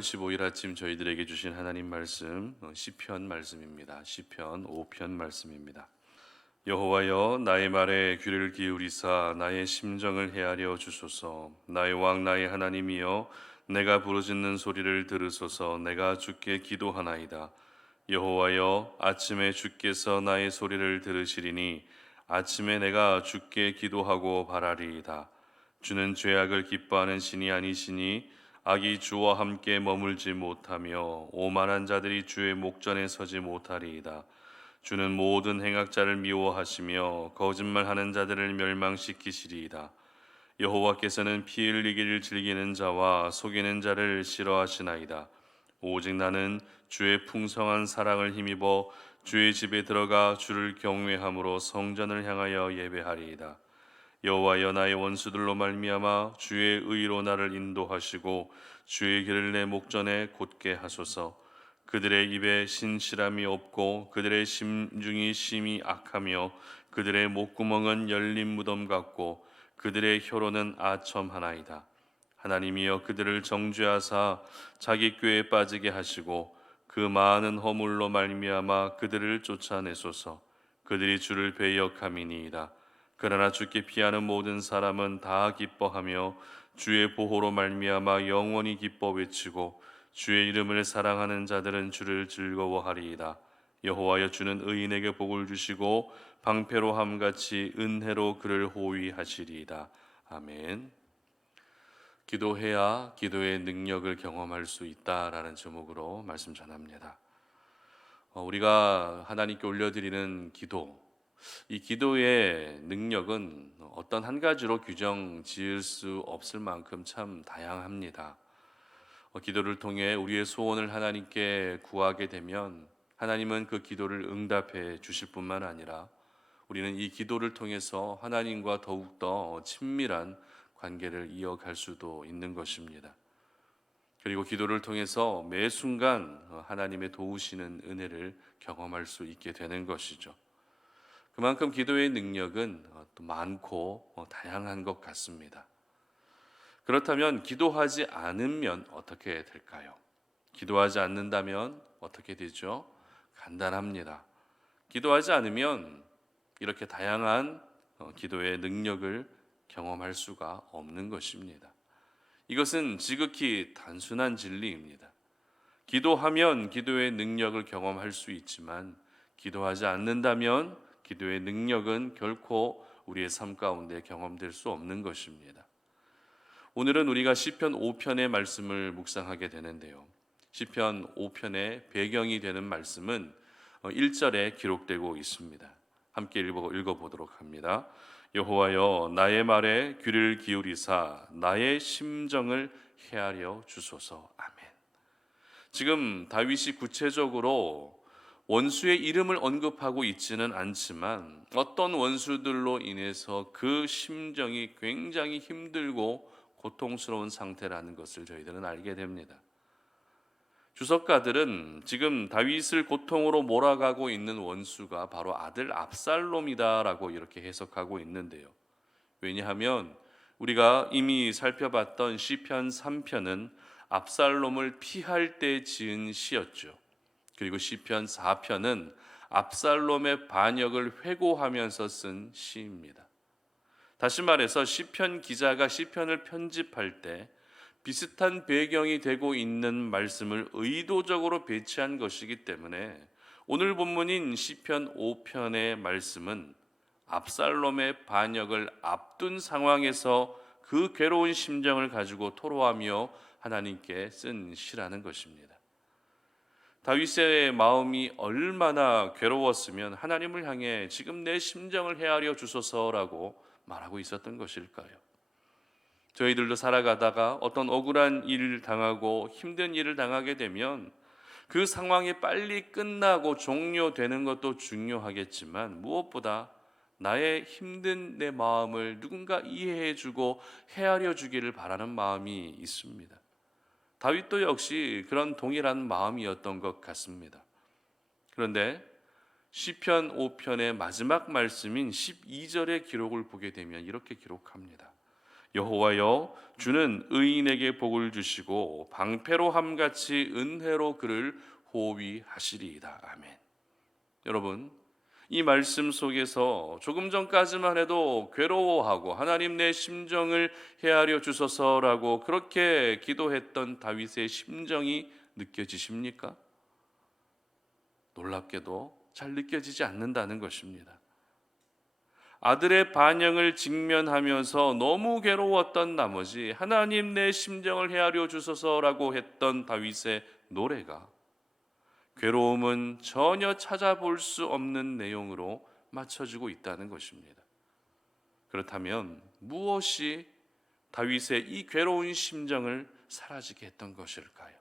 5월 15일 아침 저희들에게 주신 하나님 말씀 시편 말씀입니다. 시편 5편 말씀입니다. 여호와여, 나의 말에 귀를 기울이사 나의 심정을 헤아려 주소서. 나의 왕 나의 하나님이여, 내가 부르짖는 소리를 들으소서. 내가 주께 기도하나이다. 여호와여, 아침에 주께서 나의 소리를 들으시리니 아침에 내가 주께 기도하고 바라리이다. 주는 죄악을 기뻐하는 신이 아니시니 악이 주와 함께 머물지 못하며 오만한 자들이 주의 목전에 서지 못하리이다. 주는 모든 행악자를 미워하시며 거짓말하는 자들을 멸망시키시리이다. 여호와께서는 피 흘리기를 즐기는 자와 속이는 자를 싫어하시나이다. 오직 나는 주의 풍성한 사랑을 힘입어 주의 집에 들어가 주를 경외함으로 성전을 향하여 예배하리이다. 여호와여, 나의 원수들로 말미암아 주의 의로 나를 인도하시고 주의 길을 내 목전에 곧게 하소서. 그들의 입에 신실함이 없고 그들의 심중이 심히 악하며 그들의 목구멍은 열린 무덤 같고 그들의 혀로는 아첨하나이다. 하나님이여, 그들을 정죄하사 자기 꾀에 빠지게 하시고 그 많은 허물로 말미암아 그들을 쫓아내소서. 그들이 주를 배역함이니이다. 그러나 주께 피하는 모든 사람은 다 기뻐하며 주의 보호로 말미암아 영원히 기뻐 외치고 주의 이름을 사랑하는 자들은 주를 즐거워하리이다. 여호와여, 주는 의인에게 복을 주시고 방패로 함같이 은혜로 그를 호위하시리이다. 아멘. 기도해야 기도의 능력을 경험할 수 있다라는 제목으로 말씀 전합니다. 우리가 하나님께 올려드리는 기도, 이 기도의 능력은 어떤 한 가지로 규정 지을 수 없을 만큼 참 다양합니다. 기도를 통해 우리의 소원을 하나님께 구하게 되면 하나님은 그 기도를 응답해 주실 뿐만 아니라 우리는 이 기도를 통해서 하나님과 더욱더 친밀한 관계를 이어갈 수도 있는 것입니다. 그리고 기도를 통해서 매 순간 하나님의 도우시는 은혜를 경험할 수 있게 되는 것이죠. 그만큼 기도의 능력은 또 많고 다양한 것 같습니다. 그렇다면 기도하지 않으면 어떻게 될까요? 기도하지 않는다면 어떻게 되죠? 간단합니다. 기도하지 않으면 이렇게 다양한 기도의 능력을 경험할 수가 없는 것입니다. 이것은 지극히 단순한 진리입니다. 기도하면 기도의 능력을 경험할 수 있지만 기도하지 않는다면 기도의 능력은 결코 우리의 삶 가운데 경험될 수 없는 것입니다. 오늘은 우리가 시편 5편의 말씀을 묵상하게 되는데요. 시편 5편의 배경이 되는 말씀은 1절에 기록되고 있습니다. 함께 읽어보도록 합니다. 여호와여, 나의 말에 귀를 기울이사 나의 심정을 헤아려 주소서. 아멘. 지금 다윗이 구체적으로 원수의 이름을 언급하고 있지는 않지만 어떤 원수들로 인해서 그 심정이 굉장히 힘들고 고통스러운 상태라는 것을 저희들은 알게 됩니다. 주석가들은 지금 다윗을 고통으로 몰아가고 있는 원수가 바로 아들 압살롬이다라고 이렇게 해석하고 있는데요. 왜냐하면 우리가 이미 살펴봤던 시편 3편은 압살롬을 피할 때 지은 시였죠. 그리고 시편 4편은 압살롬의 반역을 회고하면서 쓴 시입니다. 다시 말해서 시편 기자가 시편을 편집할 때 비슷한 배경이 되고 있는 말씀을 의도적으로 배치한 것이기 때문에 오늘 본문인 시편 5편의 말씀은 압살롬의 반역을 앞둔 상황에서 그 괴로운 심정을 가지고 토로하며 하나님께 쓴 시라는 것입니다. 다윗의 마음이 얼마나 괴로웠으면 하나님을 향해 지금 내 심정을 헤아려 주소서라고 말하고 있었던 것일까요? 저희들도 살아가다가 어떤 억울한 일을 당하고 힘든 일을 당하게 되면 그 상황이 빨리 끝나고 종료되는 것도 중요하겠지만 무엇보다 나의 힘든 내 마음을 누군가 이해해 주고 헤아려 주기를 바라는 마음이 있습니다. 다윗도 역시 그런 동일한 마음이었던 것 같습니다. 그런데 시편 5편의 마지막 말씀인 12절의 기록을 보게 되면 이렇게 기록합니다. 여호와여, 주는 의인에게 복을 주시고 방패로 함같이 은혜로 그를 호위하시리이다. 아멘. 여러분, 이 말씀 속에서 조금 전까지만 해도 괴로워하고 하나님 내 심정을 헤아려 주소서라고 그렇게 기도했던 다윗의 심정이 느껴지십니까? 놀랍게도 잘 느껴지지 않는다는 것입니다. 아들의 반영을 직면하면서 너무 괴로웠던 나머지 하나님 내 심정을 헤아려 주소서라고 했던 다윗의 노래가 괴로움은 전혀 찾아볼 수 없는 내용으로 맞춰지고 있다는 것입니다. 그렇다면 무엇이 다윗의 이 괴로운 심정을 사라지게 했던 것일까요?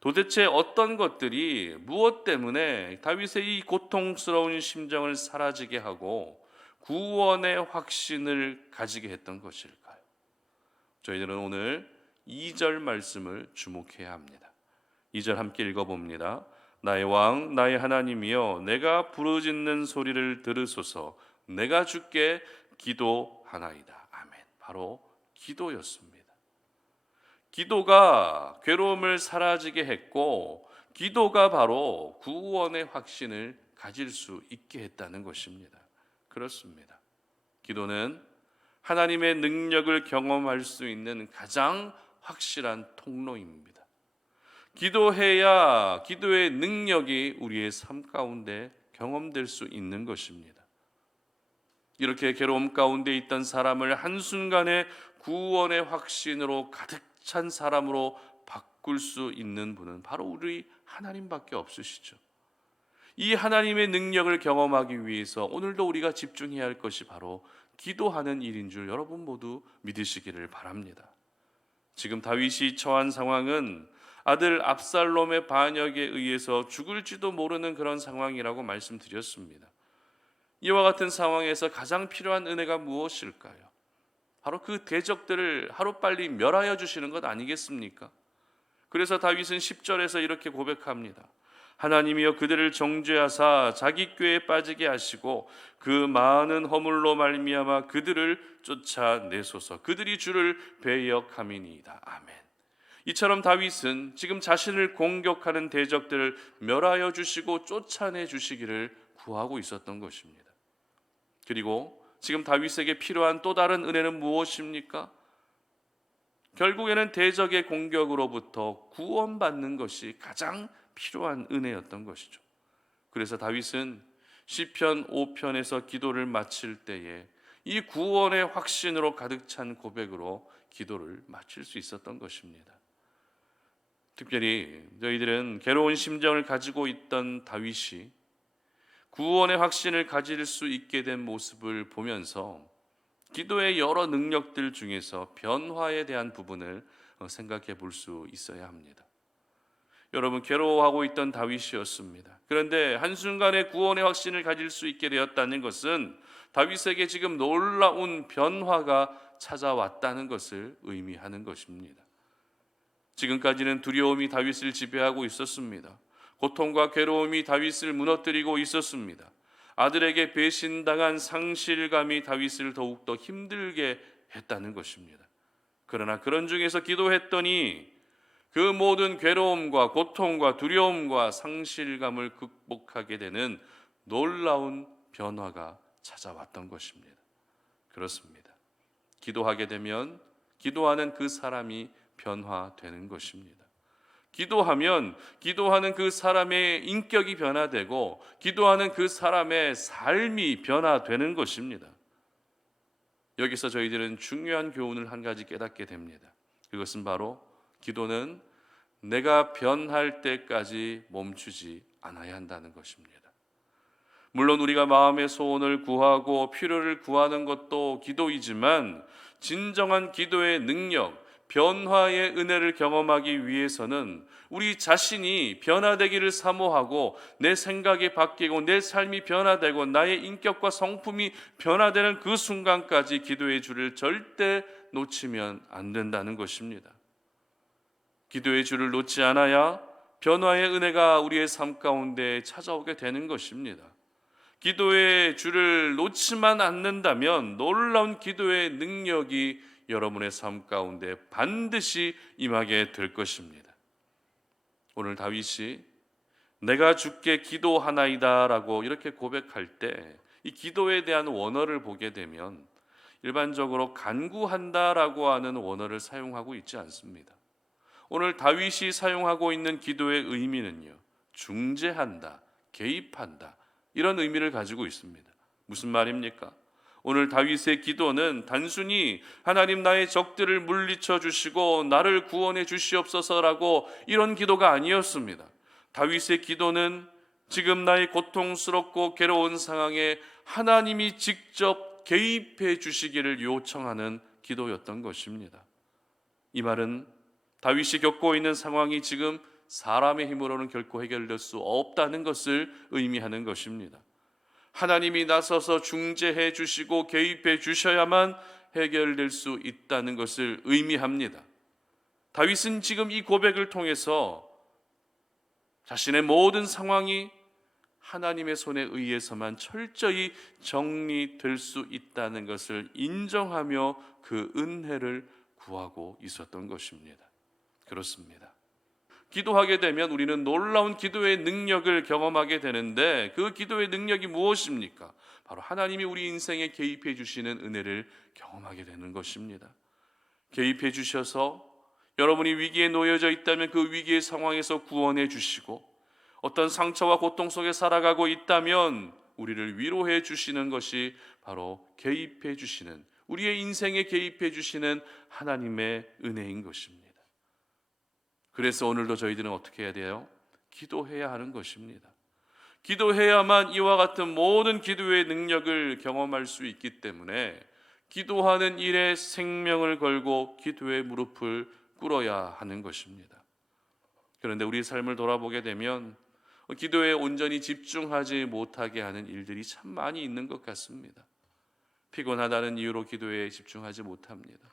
도대체 어떤 것들이 무엇 때문에 다윗의 이 고통스러운 심정을 사라지게 하고 구원의 확신을 가지게 했던 것일까요? 저희들은 오늘 2절 말씀을 주목해야 합니다. 2절 함께 읽어봅니다. 나의 왕 나의 하나님이여, 내가 부르짖는 소리를 들으소서. 내가 주께 기도하나이다. 아멘. 바로 기도였습니다. 기도가 괴로움을 사라지게 했고, 기도가 바로 구원의 확신을 가질 수 있게 했다는 것입니다. 그렇습니다. 기도는 하나님의 능력을 경험할 수 있는 가장 확실한 통로입니다. 기도해야 기도의 능력이 우리의 삶 가운데 경험될 수 있는 것입니다. 이렇게 괴로움 가운데 있던 사람을 한순간에 구원의 확신으로 가득 찬 사람으로 바꿀 수 있는 분은 바로 우리 하나님밖에 없으시죠. 이 하나님의 능력을 경험하기 위해서 오늘도 우리가 집중해야 할 것이 바로 기도하는 일인 줄 여러분 모두 믿으시기를 바랍니다. 지금 다윗이 처한 상황은 아들 압살롬의 반역에 의해서 죽을지도 모르는 그런 상황이라고 말씀드렸습니다. 이와 같은 상황에서 가장 필요한 은혜가 무엇일까요? 바로 그 대적들을 하루빨리 멸하여 주시는 것 아니겠습니까? 그래서 다윗은 10절에서 이렇게 고백합니다. 하나님이여, 그들을 정죄하사 자기 꾀에 빠지게 하시고 그 많은 허물로 말미암아 그들을 쫓아내소서. 그들이 주를 배역함이니이다. 아멘. 이처럼 다윗은 지금 자신을 공격하는 대적들을 멸하여 주시고 쫓아내 주시기를 구하고 있었던 것입니다. 그리고 지금 다윗에게 필요한 또 다른 은혜는 무엇입니까? 결국에는 대적의 공격으로부터 구원받는 것이 가장 필요한 은혜였던 것이죠. 그래서 다윗은 시편 5편에서 기도를 마칠 때에 이 구원의 확신으로 가득 찬 고백으로 기도를 마칠 수 있었던 것입니다. 특별히 저희들은 괴로운 심정을 가지고 있던 다윗이 구원의 확신을 가질 수 있게 된 모습을 보면서 기도의 여러 능력들 중에서 변화에 대한 부분을 생각해 볼 수 있어야 합니다. 여러분, 괴로워하고 있던 다윗이었습니다. 그런데 한순간에 구원의 확신을 가질 수 있게 되었다는 것은 다윗에게 지금 놀라운 변화가 찾아왔다는 것을 의미하는 것입니다. 지금까지는 두려움이 다윗을 지배하고 있었습니다. 고통과 괴로움이 다윗을 무너뜨리고 있었습니다. 아들에게 배신당한 상실감이 다윗을 더욱더 힘들게 했다는 것입니다. 그러나 그런 중에서 기도했더니 그 모든 괴로움과 고통과 두려움과 상실감을 극복하게 되는 놀라운 변화가 찾아왔던 것입니다. 그렇습니다. 기도하게 되면 기도하는 그 사람이 변화되는 것입니다. 기도하면 기도하는 그 사람의 인격이 변화되고 기도하는 그 사람의 삶이 변화되는 것입니다. 여기서 저희들은 중요한 교훈을 한 가지 깨닫게 됩니다. 그것은 바로 기도는 내가 변할 때까지 멈추지 않아야 한다는 것입니다. 물론 우리가 마음의 소원을 구하고 필요를 구하는 것도 기도이지만 진정한 기도의 능력, 변화의 은혜를 경험하기 위해서는 우리 자신이 변화되기를 사모하고 내 생각이 바뀌고 내 삶이 변화되고 나의 인격과 성품이 변화되는 그 순간까지 기도의 줄을 절대 놓치면 안 된다는 것입니다. 기도의 줄을 놓지 않아야 변화의 은혜가 우리의 삶 가운데 찾아오게 되는 것입니다. 기도의 줄을 놓지만 않는다면 놀라운 기도의 능력이 여러분의 삶 가운데 반드시 임하게 될 것입니다. 오늘 다윗이 내가 주께 기도하나이다 라고 이렇게 고백할 때 이 기도에 대한 원어를 보게 되면 일반적으로 간구한다 라고 하는 원어를 사용하고 있지 않습니다. 오늘 다윗이 사용하고 있는 기도의 의미는요, 중재한다, 개입한다, 이런 의미를 가지고 있습니다. 무슨 말입니까? 오늘 다윗의 기도는 단순히 하나님 나의 적들을 물리쳐 주시고 나를 구원해 주시옵소서라고 이런 기도가 아니었습니다. 다윗의 기도는 지금 나의 고통스럽고 괴로운 상황에 하나님이 직접 개입해 주시기를 요청하는 기도였던 것입니다. 이 말은 다윗이 겪고 있는 상황이 지금 사람의 힘으로는 결코 해결될 수 없다는 것을 의미하는 것입니다. 하나님이 나서서 중재해 주시고 개입해 주셔야만 해결될 수 있다는 것을 의미합니다. 다윗은 지금 이 고백을 통해서 자신의 모든 상황이 하나님의 손에 의해서만 철저히 정리될 수 있다는 것을 인정하며 그 은혜를 구하고 있었던 것입니다. 그렇습니다. 기도하게 되면 우리는 놀라운 기도의 능력을 경험하게 되는데 그 기도의 능력이 무엇입니까? 바로 하나님이 우리 인생에 개입해 주시는 은혜를 경험하게 되는 것입니다. 개입해 주셔서 여러분이 위기에 놓여져 있다면 그 위기의 상황에서 구원해 주시고, 어떤 상처와 고통 속에 살아가고 있다면 우리를 위로해 주시는 것이 바로 개입해 주시는, 우리의 인생에 개입해 주시는 하나님의 은혜인 것입니다. 그래서 오늘도 저희들은 어떻게 해야 돼요? 기도해야 하는 것입니다. 기도해야만 이와 같은 모든 기도의 능력을 경험할 수 있기 때문에 기도하는 일에 생명을 걸고 기도의 무릎을 꿇어야 하는 것입니다. 그런데 우리 삶을 돌아보게 되면 기도에 온전히 집중하지 못하게 하는 일들이 참 많이 있는 것 같습니다. 피곤하다는 이유로 기도에 집중하지 못합니다.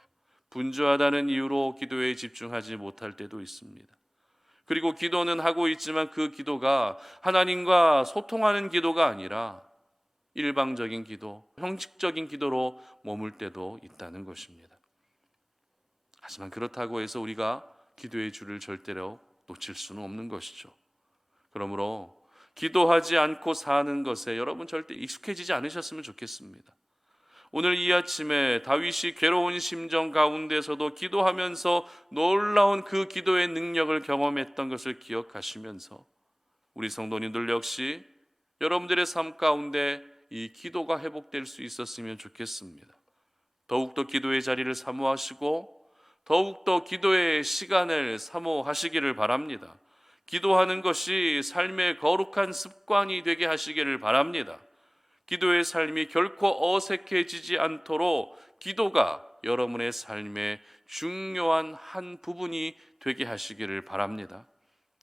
분주하다는 이유로 기도에 집중하지 못할 때도 있습니다. 그리고 기도는 하고 있지만 그 기도가 하나님과 소통하는 기도가 아니라 일방적인 기도, 형식적인 기도로 머물 때도 있다는 것입니다. 하지만 그렇다고 해서 우리가 기도의 줄을 절대로 놓칠 수는 없는 것이죠. 그러므로 기도하지 않고 사는 것에 여러분 절대 익숙해지지 않으셨으면 좋겠습니다. 오늘 이 아침에 다윗이 괴로운 심정 가운데서도 기도하면서 놀라운 그 기도의 능력을 경험했던 것을 기억하시면서 우리 성도님들 역시 여러분들의 삶 가운데 이 기도가 회복될 수 있었으면 좋겠습니다. 더욱더 기도의 자리를 사모하시고 더욱더 기도의 시간을 사모하시기를 바랍니다. 기도하는 것이 삶의 거룩한 습관이 되게 하시기를 바랍니다. 기도의 삶이 결코 어색해지지 않도록 기도가 여러분의 삶의 중요한 한 부분이 되게 하시기를 바랍니다.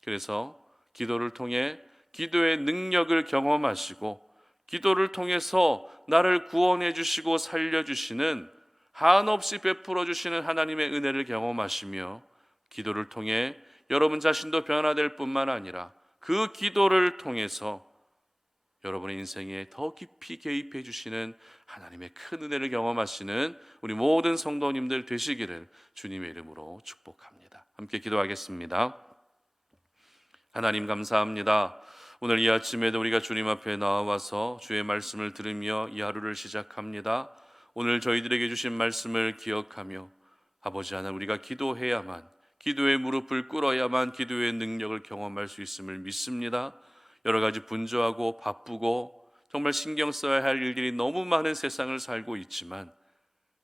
그래서 기도를 통해 기도의 능력을 경험하시고 기도를 통해서 나를 구원해 주시고 살려주시는, 한없이 베풀어 주시는 하나님의 은혜를 경험하시며 기도를 통해 여러분 자신도 변화될 뿐만 아니라 그 기도를 통해서 여러분의 인생에 더 깊이 개입해 주시는 하나님의 큰 은혜를 경험하시는 우리 모든 성도님들 되시기를 주님의 이름으로 축복합니다. 함께 기도하겠습니다. 하나님 감사합니다. 오늘 이 아침에도 우리가 주님 앞에 나와서 주의 말씀을 들으며 이 하루를 시작합니다. 오늘 저희들에게 주신 말씀을 기억하며 아버지 하나님, 우리가 기도해야만, 기도의 무릎을 꿇어야만 기도의 능력을 경험할 수 있음을 믿습니다. 여러 가지 분주하고 바쁘고 정말 신경 써야 할 일들이 너무 많은 세상을 살고 있지만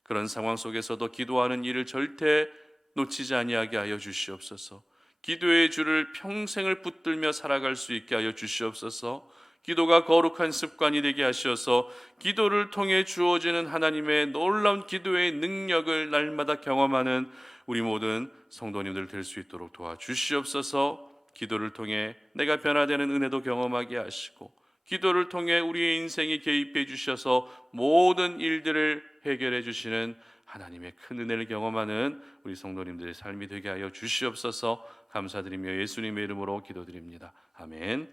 그런 상황 속에서도 기도하는 일을 절대 놓치지 아니하게 하여 주시옵소서. 기도의 줄을 평생을 붙들며 살아갈 수 있게 하여 주시옵소서. 기도가 거룩한 습관이 되게 하셔서 기도를 통해 주어지는 하나님의 놀라운 기도의 능력을 날마다 경험하는 우리 모든 성도님들 될 수 있도록 도와주시옵소서. 기도를 통해 내가 변화되는 은혜도 경험하게 하시고 기도를 통해 우리의 인생에 개입해 주셔서 모든 일들을 해결해 주시는 하나님의 큰 은혜를 경험하는 우리 성도님들의 삶이 되게 하여 주시옵소서. 감사드리며 예수님의 이름으로 기도드립니다. 아멘.